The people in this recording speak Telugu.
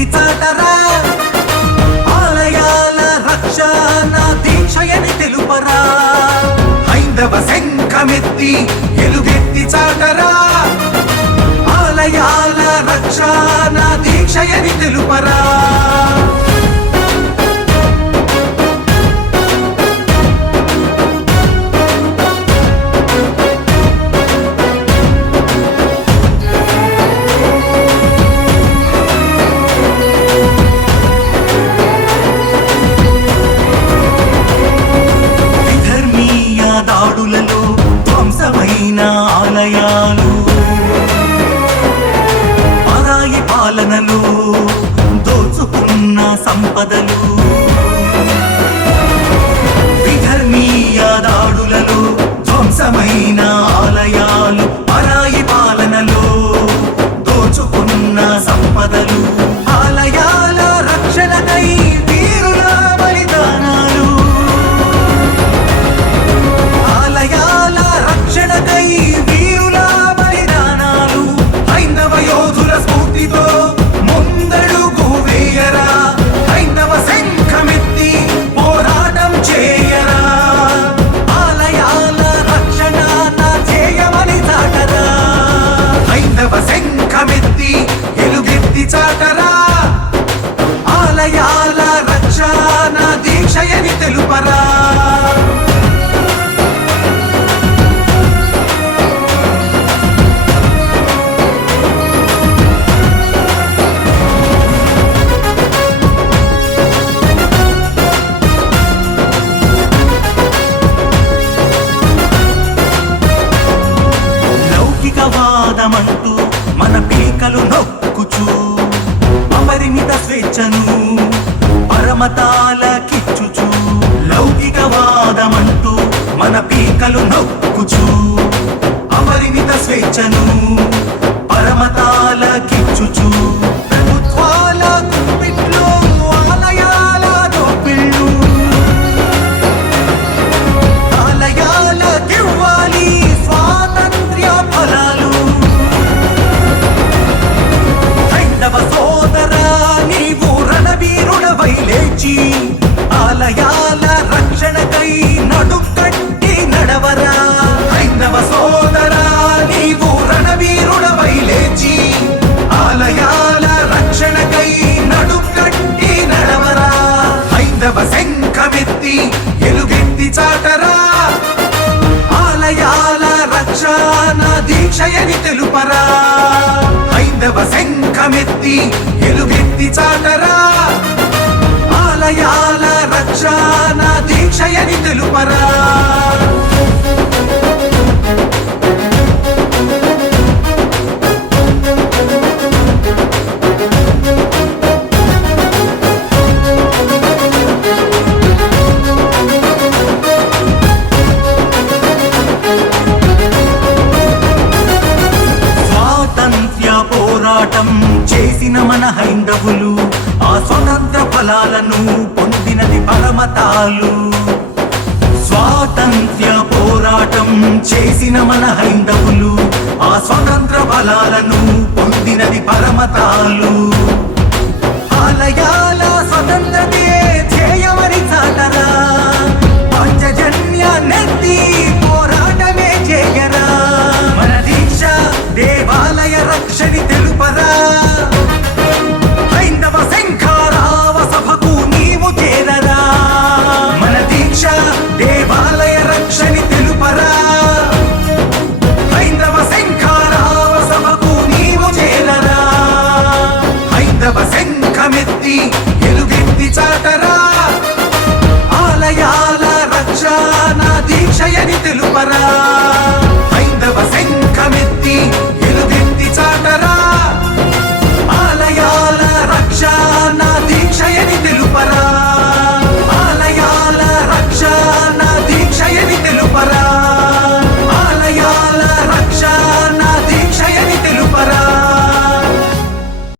ఇంటి చాటరా ఆలయాల రక్షణ దీక్షయని తెలుపరా? హైందవ శంఖమెత్తి ఎలుగెత్తి చాటరా? ఆలయాల రక్షణ దీక్షయని తెలుపరా? దాడులలో ధ్వంసమైన ఆలయాలు. పరాయి పాలనలో దోచుకున్న సంపదలు పరమతాల కిచ్చుచు లౌకికవాదమంటూ మన పీకలు నొక్కుచు అపరిమిత స్వేచ్ఛను రణవీరుడవై ఆలయాల రక్షణకై నడుకట్టి నడవరా. హైందవ సోదరా నీవు రణవీరుడవై లేచి ఆలయాల రక్షణకై నడుకట్టి నడవరా. హైందవ శంఖమెత్తి ఎలుగెత్తి చాటరా. ఆలయాల రక్షణ దీక్షయని తెలుపరా. హైందవ శంఖమెత్తి ఎలుగెత్తి చాటరా. దీక్షయని తెలుపరా. పోరాటం చేసిన మన హైందవులు ఆ స్వతంత్ర ఫలాలను పొందినది పరమతాలు స్వాతంత్ర్య పోరాటం చేసిన మన హైందవులు ఆ స్వతంత్ర బలాలను పొందినది పరమతాలు. ఆలయాల స్వతంత్ర ఆలయాల రక్షణ తెలుపరా?